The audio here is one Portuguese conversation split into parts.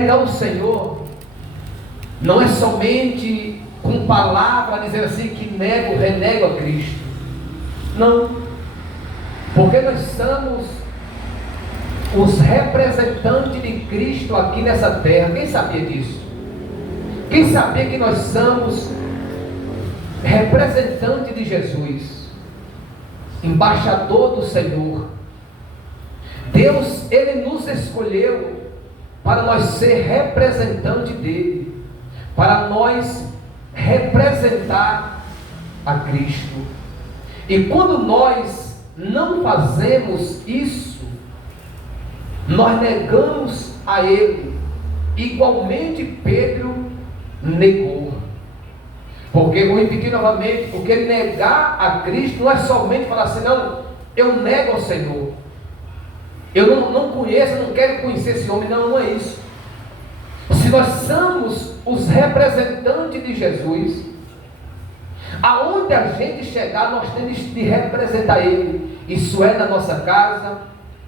Negar o Senhor não é somente com palavra dizer assim que renego a Cristo. Não. Porque nós somos os representantes de Cristo aqui nessa terra. Quem sabia disso? Quem sabia que nós somos representantes de Jesus, embaixador do Senhor? Deus, Ele nos escolheu para nós ser representante dele, para nós representar a Cristo. E quando nós não fazemos isso, nós negamos a Ele, igualmente Pedro negou. Porque, vou repetir novamente, porque negar a Cristo não é somente falar assim, não, eu nego ao Senhor, eu não conheço, não quero conhecer esse homem. Não, não é isso. Se nós somos os representantes de Jesus, aonde a gente chegar, nós temos de representar Ele. Isso é na nossa casa,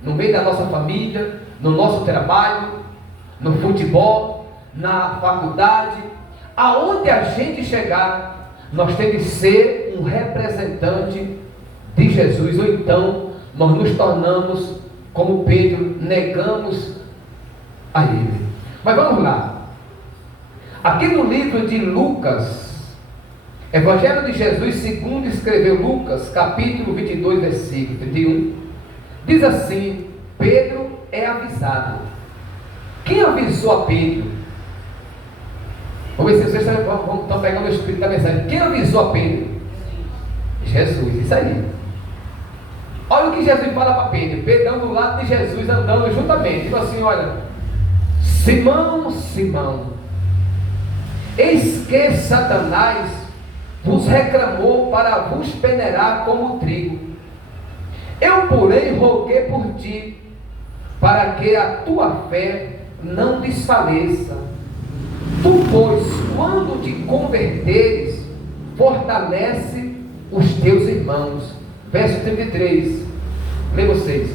no meio da nossa família, no nosso trabalho, no futebol, na faculdade. Aonde a gente chegar, nós temos de ser um representante de Jesus. Ou então, nós nos tornamos como Pedro, negamos a Ele. Mas vamos lá. Aqui no livro de Lucas, Evangelho de Jesus segundo escreveu Lucas, capítulo 22, versículo 31, diz assim: Pedro é avisado. Quem avisou a Pedro? Vamos ver se vocês estão pegando o espírito da mensagem. Quem avisou a Pedro? Jesus, isso aí. Olha o que Jesus fala para Pedro. Pedro do lado de Jesus, andando juntamente. Diz assim: olha, Simão, Simão, eis que Satanás vos reclamou para vos peneirar como trigo. Eu, porém, roguei por ti, para que a tua fé não desfaleça. Tu, pois, quando te converteres, fortalece os teus irmãos. Verso 33. Lê vocês.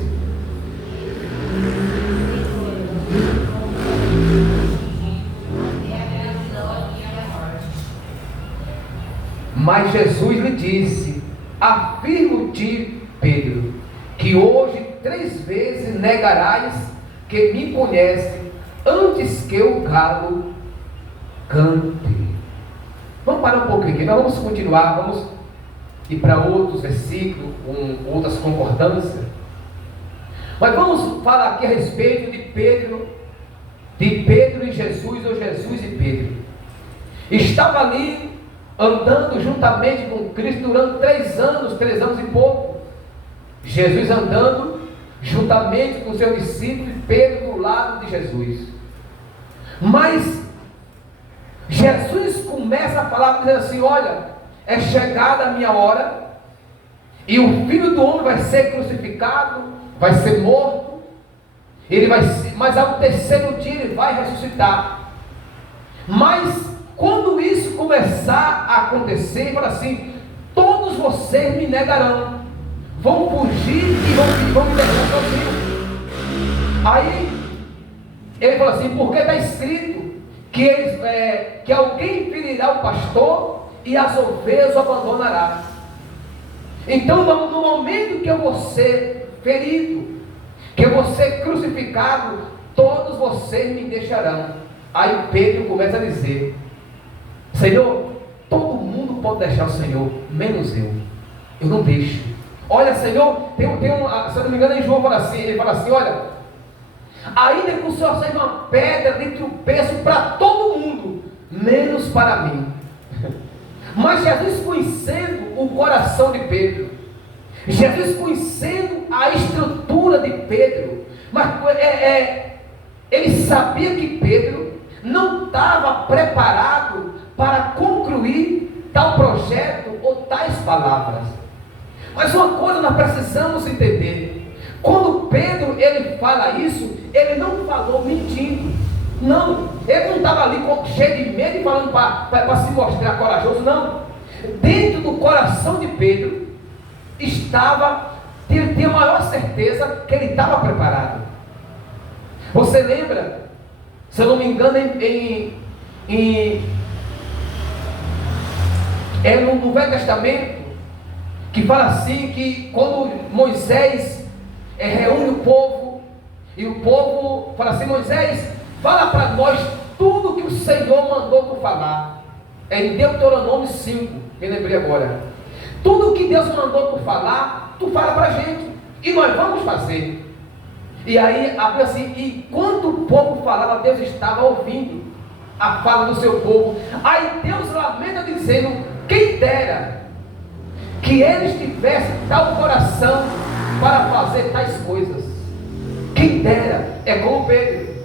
Mas Jesus lhe disse: afirmo-te, Pedro, que hoje 3 vezes negarás que me conhece, antes que o galo cante. Vamos parar um pouquinho aqui, nós vamos continuar, vamos ir para outros versículos, com outras concordâncias. Mas vamos falar aqui a respeito de Pedro e Jesus, ou Jesus e Pedro. Estava ali andando juntamente com Cristo durante 3 anos e pouco. Jesus andando juntamente com seus discípulos e Pedro do lado de Jesus. Mas Jesus começa a falar, dizendo assim: olha, é chegada a minha hora, e o Filho do Homem vai ser crucificado, vai ser morto, mas ao 3º dia ele vai ressuscitar. Mas quando isso começar a acontecer, ele fala assim: todos vocês me negarão, vão fugir e vão me deixar sozinho. Aí ele fala assim: porque está escrito que alguém ferirá o pastor e as ovelhas o abandonará. Então, no momento que eu vou ser ferido, que eu vou ser crucificado, todos vocês me deixarão. Aí Pedro começa a dizer: Senhor, todo mundo pode deixar o Senhor, menos eu não deixo. Olha, Senhor, se eu não me engano, em João ele fala assim: olha, ainda que o Senhor seja uma pedra de tropeço para todo mundo, menos para mim. Mas Jesus, conhecendo o coração de Pedro, Jesus conhecendo a estrutura de Pedro, mas ele sabia que Pedro não estava preparado para concluir tal projeto ou tais palavras. Mas uma coisa nós precisamos entender: quando Pedro ele fala isso, ele não falou mentindo. Não, ele não estava ali cheio de medo e falando para se mostrar corajoso. Não, dentro do coração de Pedro ele tinha a maior certeza que ele estava preparado. Você lembra Se eu não me engano, no Velho Testamento, que fala assim, que quando Moisés reúne o povo, e o povo fala assim: Moisés, fala para nós tudo que o Senhor mandou tu falar. É em Deuteronômio 5, me lembrei agora. Tudo que Deus mandou tu falar, tu fala para a gente, e nós vamos fazer. E aí, abriu assim, e enquanto o povo falava, Deus estava ouvindo a fala do seu povo. Aí Deus lamenta dizendo: quem dera que eles tivessem tal coração para fazer tais coisas. Quem dera, é como Pedro.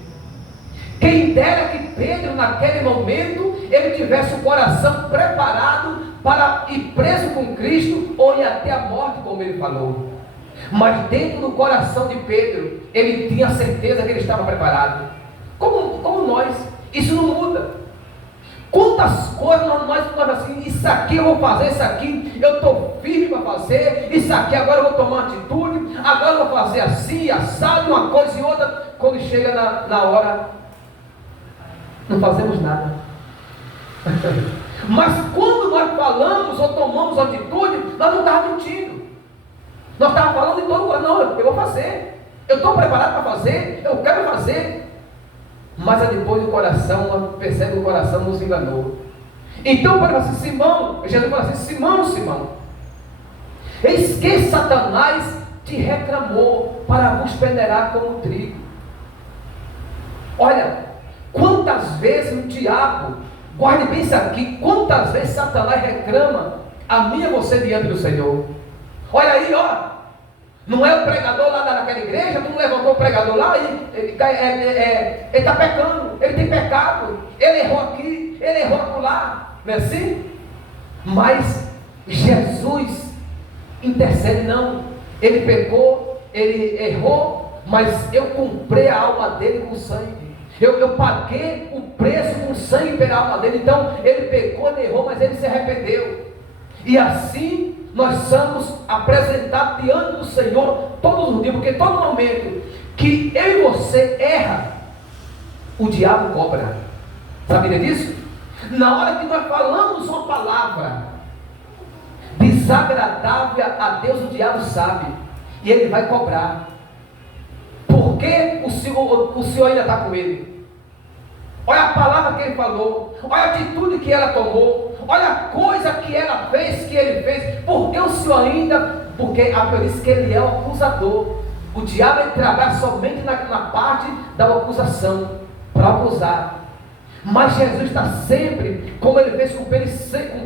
Quem dera que Pedro, naquele momento, ele tivesse o coração preparado para ir preso com Cristo ou ir até a morte, como ele falou. Mas dentro do coração de Pedro, ele tinha certeza que ele estava preparado. Como nós, isso não muda. Quantas coisas nós assim, isso aqui eu vou fazer, isso aqui eu estou firme para fazer, isso aqui agora eu vou tomar atitude, agora eu vou fazer assim, assado, uma coisa e outra. Quando chega na hora, não fazemos nada. Mas quando nós falamos ou tomamos atitude, nós não estávamos mentindo. Nós estávamos falando em todo mundo: não, eu vou fazer, eu estou preparado para fazer, eu quero fazer. Mas depois o coração, percebe que o coração nos enganou. Então para assim, Simão, Jesus fala assim: Simão, eis que Satanás te reclamou para vos peneirar como trigo. Olha, quantas vezes o diabo, guarde bem isso aqui, quantas vezes Satanás reclama a mim e a você diante do Senhor. Olha aí, ó, não é o pregador lá daquela igreja, tu não levantou o pregador lá, e ele está pecando, ele tem pecado, ele errou aqui, ele errou lá, não é assim? Mas Jesus intercede, não, ele pecou, ele errou, mas eu comprei a alma dele com sangue. Eu paguei o preço com sangue pela alma dele. Então ele pecou, ele errou, mas ele se arrependeu. E assim nós somos apresentados diante do Senhor todos os dias, porque todo momento que eu e você erra, o diabo cobra. Sabia disso? Na hora que nós falamos uma palavra desagradável a Deus, o diabo sabe, e ele vai cobrar. Porque o Senhor ainda está com ele. Olha a palavra que ele falou, olha a atitude que ela tomou, olha a coisa que ela fez, que ele fez. Porque o Senhor ainda, porque a Bíblia diz que ele é o acusador. O diabo ele trabalha somente na parte da acusação, para acusar. Mas Jesus está sempre, como ele fez com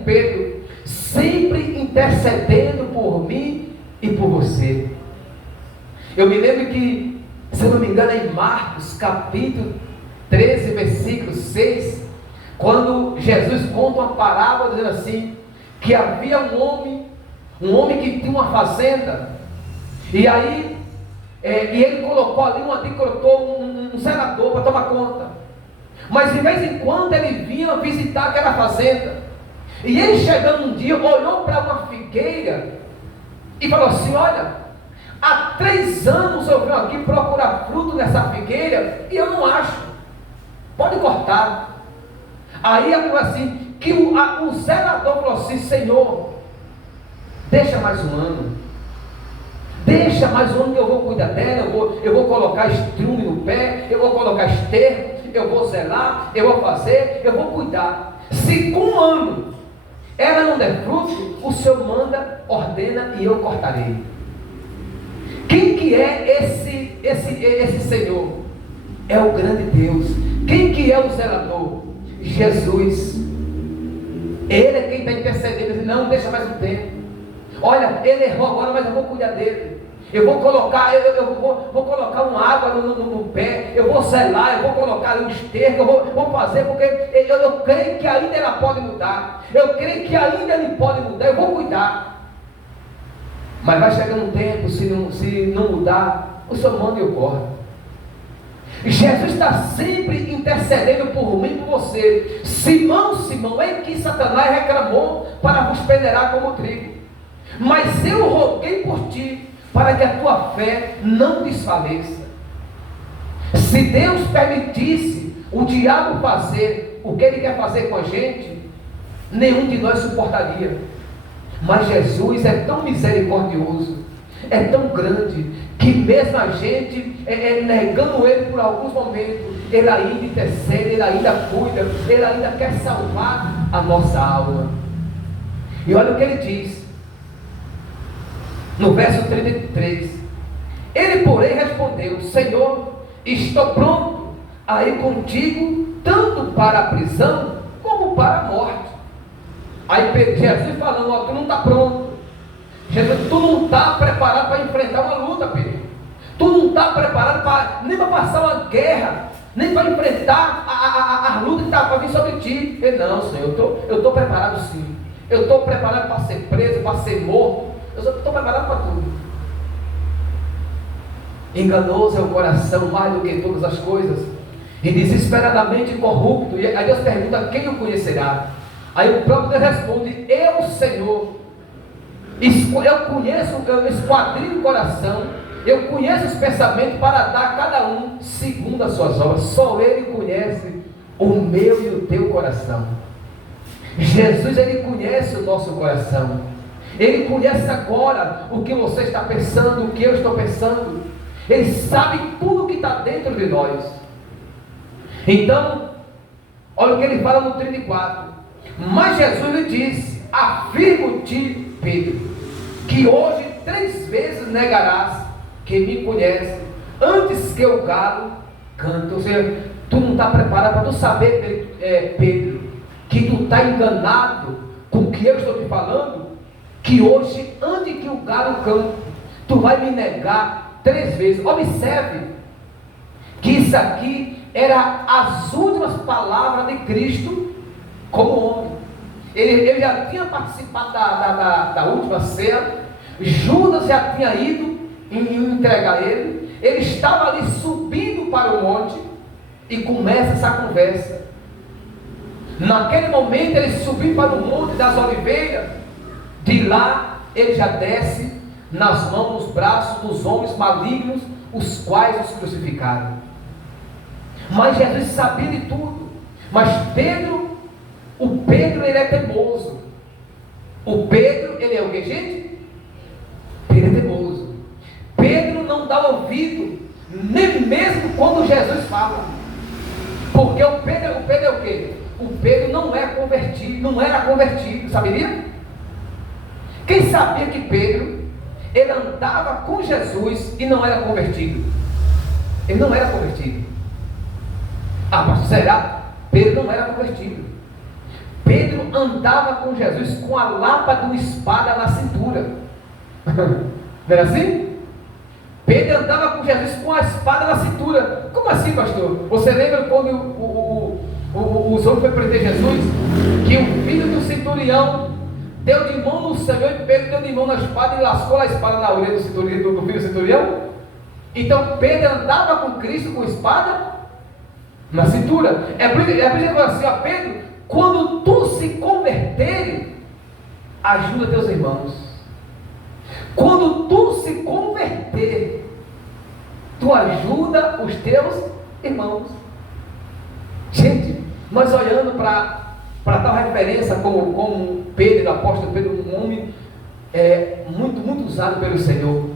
Pedro, sempre intercedendo por mim e por você. Eu me lembro que, se eu não me engano, é em Marcos capítulo 13, versículo 6, quando Jesus conta uma parábola dizendo assim, que havia um homem que tinha uma fazenda, e aí e ele colocou ali um zelador para tomar conta, mas de vez em quando ele vinha visitar aquela fazenda, e ele chegando um dia, olhou para uma figueira e falou assim: olha, há 3 anos eu venho aqui procurar fruto nessa figueira e eu não acho. Pode cortar. Aí ele falou assim, que o zelador falou assim: Senhor, deixa mais um ano. Deixa mais um ano que eu vou cuidar dela, eu vou colocar estrume no pé, eu vou colocar esterco, eu vou zelar, eu vou fazer, eu vou cuidar. Se com 1 ano ela não der fruto, o Senhor manda, ordena e eu cortarei. Quem que é esse Senhor? É o grande Deus. Quem que é o zelador? Jesus. Ele é quem está intercedendo. Ele diz: não, deixa mais um tempo. Olha, ele errou agora, mas eu vou cuidar dele. Eu vou colocar, vou colocar uma água no pé, eu vou zelar, eu vou colocar ali um esterco, eu vou fazer, porque eu creio que ainda ela pode mudar. Eu creio que ainda ele pode mudar, eu vou cuidar. Mas vai chegar um tempo, se não mudar, o Senhor manda e eu corto. Jesus está sempre intercedendo por mim e por você. Simão, é que Satanás reclamou para vos peneirar como trigo. Mas eu roguei por ti, para que a tua fé não desfaleça. Se Deus permitisse o diabo fazer o que ele quer fazer com a gente, nenhum de nós suportaria. Mas Jesus é tão misericordioso, é tão grande, que mesmo a gente negando Ele por alguns momentos, Ele ainda intercede, Ele ainda cuida, Ele ainda quer salvar a nossa alma. E olha o que Ele diz no verso 33. Ele, porém, respondeu: Senhor, estou pronto a ir contigo, tanto para a prisão como para a morte. Aí Jesus falando: ó, tu não está pronto. Jesus, tu não está preparado para enfrentar uma luta, Pedro. Tu não está preparado nem para passar uma guerra, nem para enfrentar a luta que está para vir sobre ti. Ele: não, Senhor, eu estou preparado sim. Eu estou preparado para ser preso, para ser morto. Eu estou preparado para tudo. Enganoso é o coração mais do que todas as coisas, e desesperadamente corrupto. E aí Deus pergunta: quem o conhecerá? Aí o próprio Deus responde: eu, Senhor, eu conheço, eu esquadrinho o coração, eu conheço os pensamentos para dar a cada um segundo as suas obras. Só Ele conhece o meu e o teu coração. Jesus, Ele conhece o nosso coração. Ele conhece agora o que você está pensando, o que eu estou pensando. Ele sabe tudo que está dentro de nós. Então, olha o que ele fala no 34. Mas Jesus lhe disse: afirmo-te, Pedro, que hoje 3 vezes negarás que me conhece, antes que o galo cante. Ou seja, tu não está preparado para tu saber, Pedro, que tu está enganado com o que eu estou te falando, que hoje, antes que o galo cante, tu vai me negar 3 vezes. Observe que isso aqui era as últimas palavras de Cristo como homem. Ele já tinha participado da última ceia. Judas já tinha ido em entregar ele. Ele estava ali subindo para o monte, e começa essa conversa. Naquele momento ele subiu para o Monte das Oliveiras. De lá ele já desce nas mãos, nos braços dos homens malignos, os quais os crucificaram. Mas Jesus sabia de tudo. Mas o Pedro ele é teimoso. O Pedro, ele é o que, gente? Pedro é teimoso. Pedro não dá ouvido, nem mesmo quando Jesus fala. Porque o Pedro é o quê? O Pedro não era convertido, saberia? Quem sabia que Pedro, ele andava com Jesus e não era convertido? Ele não era convertido. Ah, mas será? Pedro não era convertido. Pedro andava com Jesus com a lapa de uma espada na cintura. Não era assim? Pedro andava com Jesus com a espada na cintura. Como assim, pastor? Você lembra quando os homens foram prender Jesus? Que o filho do centurião deu de mão no Senhor, e Pedro deu de mão na espada e lascou a espada na orelha do filho do centurião? Então Pedro andava com Cristo com espada na cintura. É por isso que ele fala assim: ó, Pedro, quando tu se converter, ajuda teus irmãos. Quando tu se converter, tu ajuda os teus irmãos. Gente, nós olhando para tal referência como Pedro, o apóstolo Pedro, um homem muito usado pelo Senhor,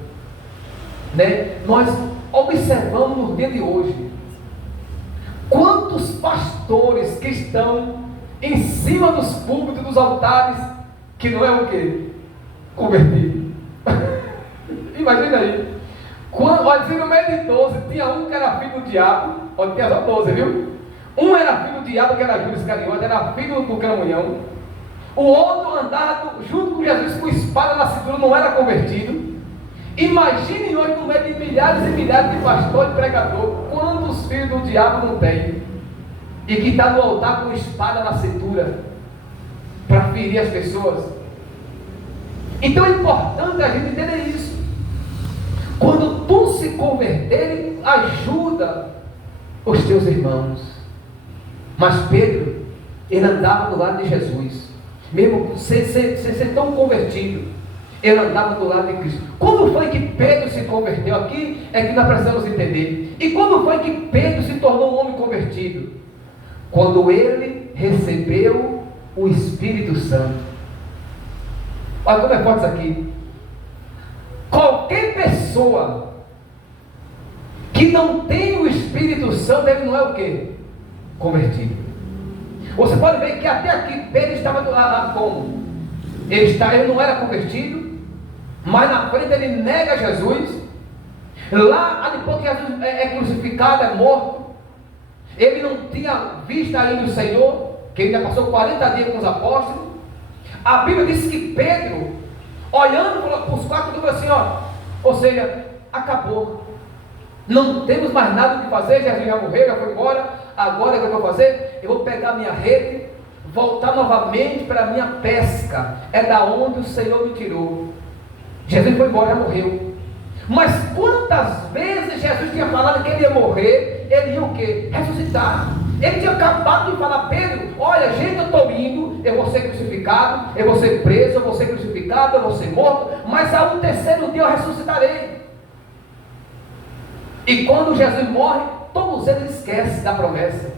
né? Nós observamos no dia de hoje quantos pastores que estão em cima dos púlpitos, dos altares, que não é o quê? Convertido. Imagina aí. Olha, no meio de 12, tinha um que era filho do diabo. Olha, tinha só 12, viu? Um era filho do diabo, que era Judas Iscariote, era filho do cramunhão. O outro andava junto com Jesus com espada na cintura, não era convertido. Imagine hoje no meio de milhares e milhares de pastores e pregadores, quantos filhos do diabo não tem? E que está no altar com espada na cintura para ferir as pessoas. Então é importante a gente entender isso. Quando tu se converter, ajuda os teus irmãos. Mas Pedro, ele andava do lado de Jesus, mesmo sem ser tão convertido, ele andava do lado de Cristo. Quando foi que Pedro se converteu? Aqui é que nós precisamos entender. E quando foi que Pedro se tornou um homem convertido? quando ele recebeu o Espírito Santo. Olha como é forte isso aqui. Qualquer pessoa que não tem o Espírito Santo, ele não é o quê? Convertido. Você pode ver que até aqui Pedro estava lá como? Ele não era convertido, mas na frente ele nega Jesus. Lá depois que Jesus é crucificado, é morto, ele não tinha visto ainda o Senhor, que ele já passou 40 dias com os apóstolos. A Bíblia diz que Pedro, olhando para os quatro, falou assim, ou seja, acabou, não temos mais nada o que fazer, Jesus já morreu, já foi embora, agora o que eu vou fazer? Eu vou pegar minha rede, voltar novamente para a minha pesca, é da onde o Senhor me tirou. Jesus foi embora, já morreu. Mas quantas vezes Jesus tinha falado que ele ia morrer, ele ia o quê? Ressuscitar. Ele tinha acabado de falar, Pedro, olha gente, eu estou indo, eu vou ser crucificado, eu vou ser preso, eu vou ser crucificado, eu vou ser morto, mas ao terceiro dia eu ressuscitarei. E quando Jesus morre, todos eles esquecem da promessa.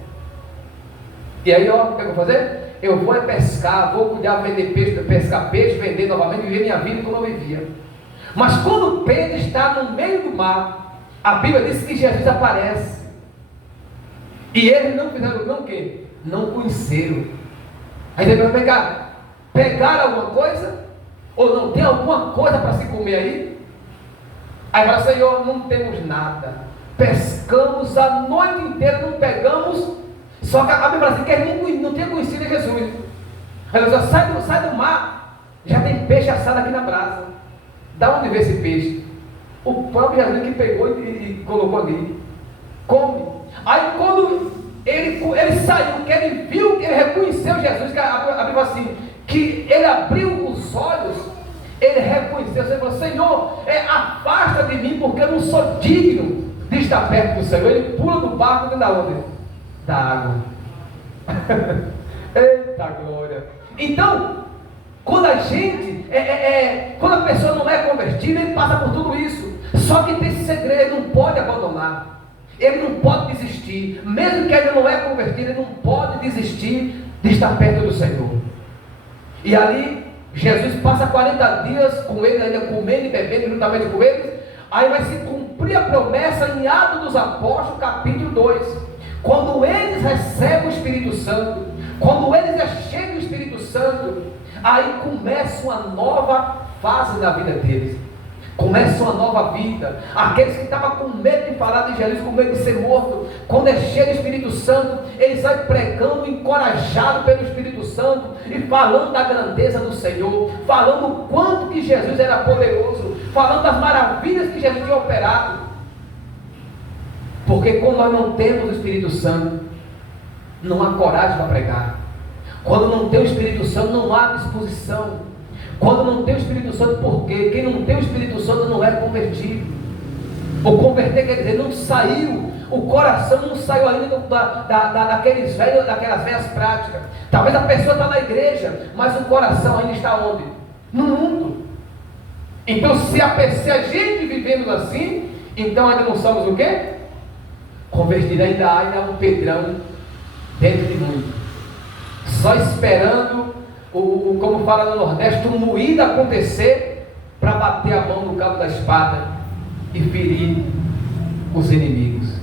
E aí, o que eu vou fazer? Eu vou pescar, vou cuidar, vender peixe, pescar peixe, vender novamente, viver minha vida como eu vivia. Mas quando Pedro está no meio do mar, a Bíblia diz que Jesus aparece. E eles não fizeram o quê? Não conheceram. Aí ele vai pegaram alguma coisa? Ou não tem alguma coisa para se comer aí? Aí fala, Senhor, não temos nada. Pescamos a noite inteira, não pegamos. Só que a Bíblia fala assim, que ele não tinha conhecido Jesus. Aí ele fala, sai do mar, já tem peixe assado aqui na brasa. Da onde veio esse peixe? O próprio Jesus que pegou e colocou ali. Come. Aí quando ele saiu, que ele viu, que ele reconheceu Jesus, que a Bíblia fala assim, que ele abriu os olhos, ele reconheceu, ele falou, Senhor, afasta de mim, porque eu não sou digno de estar perto do Senhor. Ele pula do barco dentro da onde? Da água. Eita glória! Então, quando a gente, quando a pessoa não é convertida, ele passa por tudo isso. Só que tem esse segredo, ele não pode abandonar. Ele não pode desistir. Mesmo que ele não é convertido, ele não pode desistir de estar perto do Senhor. E ali, Jesus passa 40 dias com ele, ainda comendo e bebendo juntamente com eles. Aí vai se cumprir a promessa em Atos dos Apóstolos, capítulo 2. Quando eles recebem o Espírito Santo, quando eles é cheios do Espírito Santo, aí começa uma nova fase da vida deles. Começa uma nova vida. Aqueles que estavam com medo de falar de Jesus, com medo de ser morto, quando é cheio do Espírito Santo, eles saem pregando, encorajados pelo Espírito Santo, e falando da grandeza do Senhor, falando o quanto que Jesus era poderoso, falando das maravilhas que Jesus tinha operado. Porque quando nós não temos o Espírito Santo, não há coragem para pregar. Quando não tem o Espírito Santo, não há disposição. Quando não tem o Espírito Santo, por quê? Quem não tem o Espírito Santo não é convertido. O converter quer dizer, não saiu, o coração não saiu ainda daquelas velhas práticas. Talvez a pessoa está na igreja, mas o coração ainda está onde? No mundo. Então se a gente vivemos assim, então ainda não somos o quê? Convertido. Ainda há um Pedrão dentro de muito, só esperando como fala no Nordeste, um moído acontecer para bater a mão no cabo da espada e ferir os inimigos.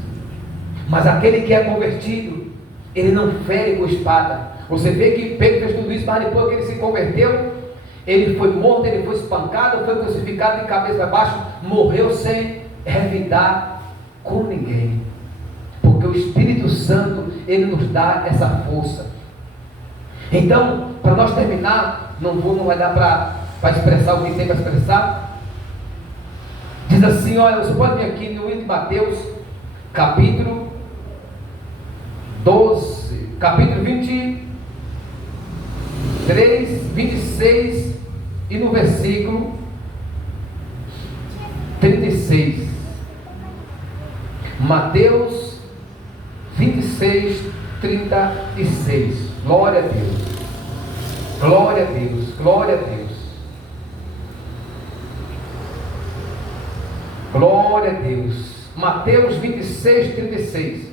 Mas aquele que é convertido, ele não fere com espada. Você vê que Pedro fez tudo isso, mas depois que ele se converteu, ele foi morto, ele foi espancado, foi crucificado de cabeça para baixo, morreu sem revidar com ninguém. Porque o Espírito Santo, ele nos dá essa força. Então, para nós terminar, não vai dar para expressar o que tem para expressar. Diz assim, olha, você pode vir aqui no livro de Mateus, capítulo 12, capítulo 23, 26 e no versículo 36. Mateus 26, 36. Glória a Deus, glória a Deus, glória a Deus, glória a Deus. Mateus 26, 36.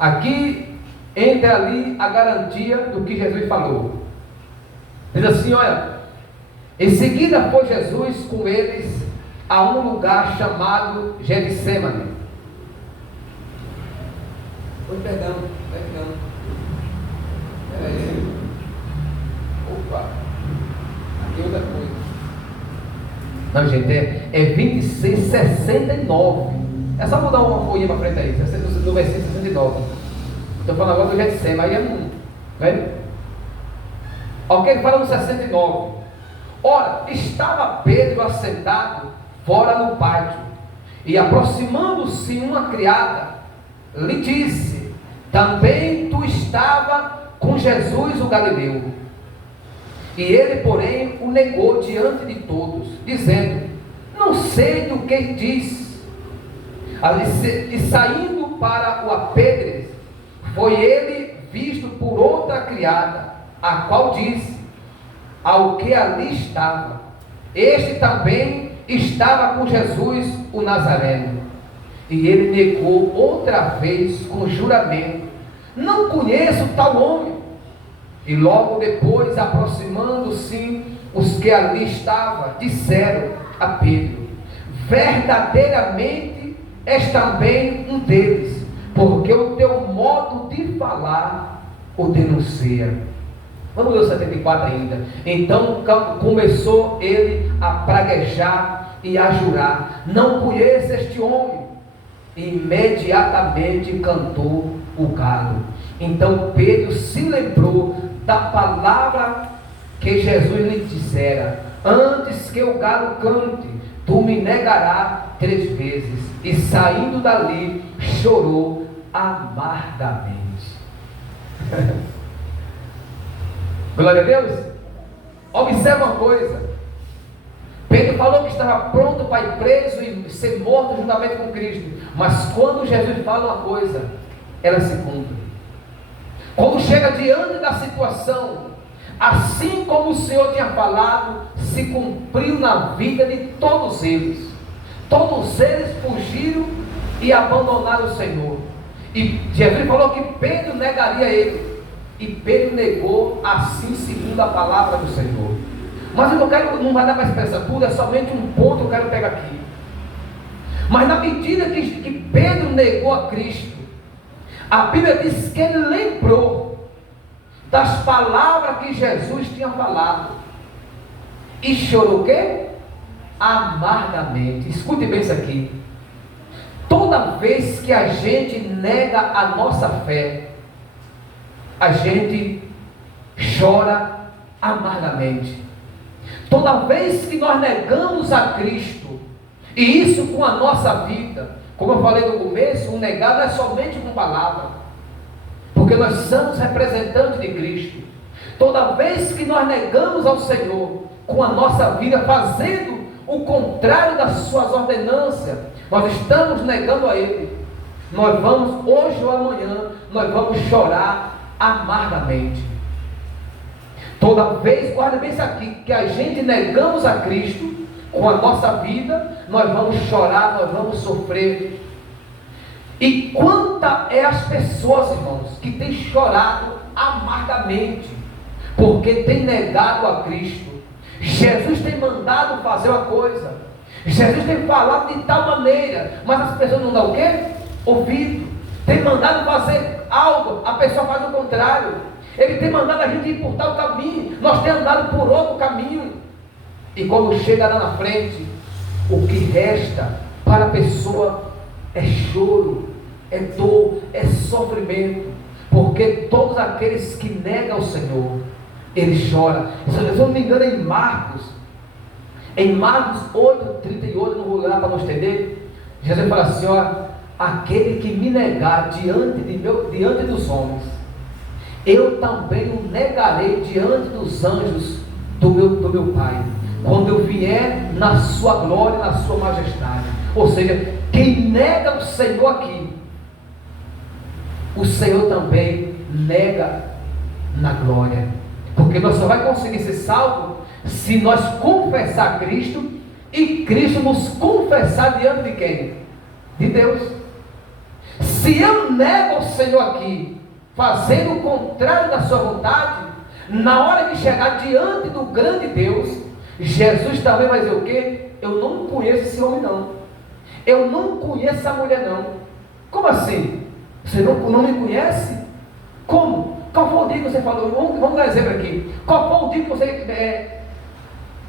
Aqui entra ali a garantia do que Jesus falou. Diz assim, olha, em seguida foi Jesus com eles a um lugar chamado Getsemane. Oi, perdão. Peraí. Opa, aqui outra coisa. Não, gente, é 26:69. É só mudar uma folhinha para frente aí, no versículo 69. Estou falando agora do Getsemane, aí é um. Né? Ok, fala no 69. Ora, estava Pedro assentado fora no pátio, e aproximando-se uma criada, lhe disse: também tu estava com Jesus o Galileu. E ele, porém, o negou diante de todos, dizendo: não sei do que diz. E saindo para o apedrejar, foi ele visto por outra criada, a qual disse ao que ali estava: este também estava com Jesus o Nazareno. E ele negou outra vez com juramento: não conheço tal homem. E logo depois, aproximando-se os que ali estavam, disseram a Pedro: verdadeiramente és também um deles, porque o teu modo de falar o denuncia. Vamos ler o 74 ainda. Então começou ele a praguejar e a jurar: não conheço este homem. E imediatamente cantou o galo. Então Pedro se lembrou da palavra que Jesus lhe dissera: antes que o galo cante, tu me negarás 3 vezes. E saindo dali, chorou amargamente. Glória a Deus. Observa uma coisa. Pedro falou que estava pronto para ir preso e ser morto juntamente com Cristo. Mas quando Jesus fala uma coisa, ela se cumpre. Quando chega diante da situação, assim como o Senhor tinha falado, se cumpriu na vida de todos eles. Todos eles fugiram e abandonaram o Senhor. E Jesus falou que Pedro negaria ele. E Pedro negou assim, segundo a palavra do Senhor. Mas eu não vai dar mais peça pura, é somente um ponto que eu quero pegar aqui. Mas na medida que Pedro negou a Cristo, a Bíblia diz que ele lembrou das palavras que Jesus tinha falado. E chorou o quê? Amargamente. Escute bem isso aqui. Toda vez que a gente nega a nossa fé, a gente chora amargamente. Toda vez que nós negamos a Cristo, e isso com a nossa vida, como eu falei no começo, o negar não é somente com palavra, porque nós somos representantes de Cristo. Toda vez que nós negamos ao Senhor com a nossa vida, fazendo o contrário das suas ordenanças, nós estamos negando a Ele. Nós vamos, hoje ou amanhã, nós vamos chorar amargamente. Toda vez, guarda bem isso aqui, que a gente negamos a Cristo com a nossa vida, nós vamos chorar, nós vamos sofrer. E quanta é as pessoas, irmãos, que têm chorado amargamente, porque têm negado a Cristo. Jesus tem mandado fazer uma coisa, Jesus tem falado de tal maneira, mas as pessoas não dão o quê? Ouvido. Tem mandado fazer algo, a pessoa faz o contrário. Ele tem mandado a gente ir por tal caminho, nós temos andado por outro caminho. E quando chega lá na frente, o que resta para a pessoa é choro, é dor, é sofrimento. Porque todos aqueles que negam o Senhor, ele chora. Se eu não me engano, em Marcos 8:38, não vou ler para não estender, Jesus fala assim: ó, aquele que me negar diante dos homens, eu também o negarei diante dos anjos do meu Pai, quando eu vier na sua glória, na sua majestade. Ou seja, quem nega o Senhor aqui, o Senhor também nega na glória, porque nós só vai conseguir ser salvo se nós confessar Cristo e Cristo nos confessar diante de quem? De Deus. Se eu nego o Senhor aqui, fazendo o contrário da sua vontade, na hora de chegar diante do grande Deus, Jesus também vai dizer o quê? Eu não conheço esse homem não. Eu não conheço essa mulher não. Como assim? Você não me conhece? Como? Qual foi o dia que você falou? Vamos dar um exemplo aqui. Qual foi o dia que você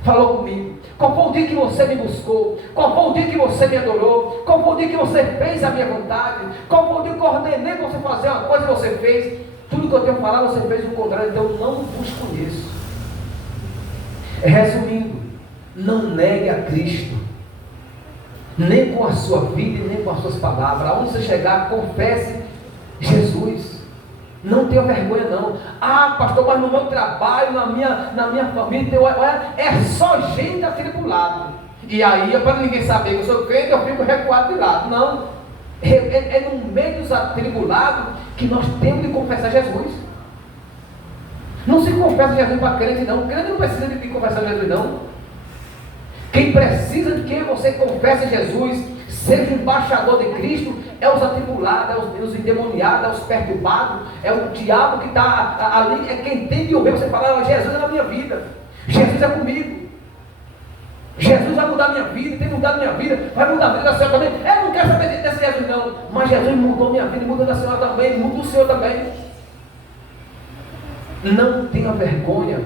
falou comigo? Qual foi o dia que você me buscou? Qual foi o dia que você me adorou? Qual foi o dia que você fez a minha vontade? Qual foi o dia que eu ordenei para você fazer uma coisa que você fez? Tudo que eu tenho falado você fez o contrário, então eu não vos conheço. Resumindo, não negue a Cristo, nem com a sua vida e nem com as suas palavras. Aonde você chegar, confesse Jesus. Não tenha vergonha não. Ah, pastor, mas no meu trabalho, na minha família, é só gente atribulada. E aí, para ninguém saber que eu sou crente, eu fico recuado de lado. Não. É no meio dos atribulados que nós temos de confessar Jesus. Não se confessa Jesus para crente não. O crente não precisa de confessar Jesus não. Quem precisa de que você confesse Jesus, seja embaixador de Cristo, é os atribulados, é os endemoniados, é os perturbados, é o diabo que está ali, é quem tem de ouvir você falar, Jesus é na minha vida, Jesus é comigo, Jesus vai mudar minha vida, tem mudado minha vida, vai mudar a vida da senhora também. Eu não quero saber desse Jesus não, mas Jesus mudou minha vida, muda da senhora também, muda o senhor também. Não tenha vergonha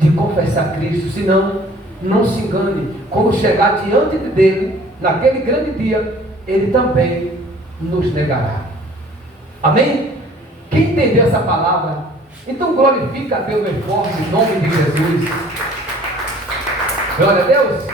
de confessar Cristo, senão não se engane, quando chegar diante dele, naquele grande dia, ele também nos negará. Amém? Quem entendeu essa palavra? Então glorifica a Deus bem forte, em nome de Jesus. Glória a Deus.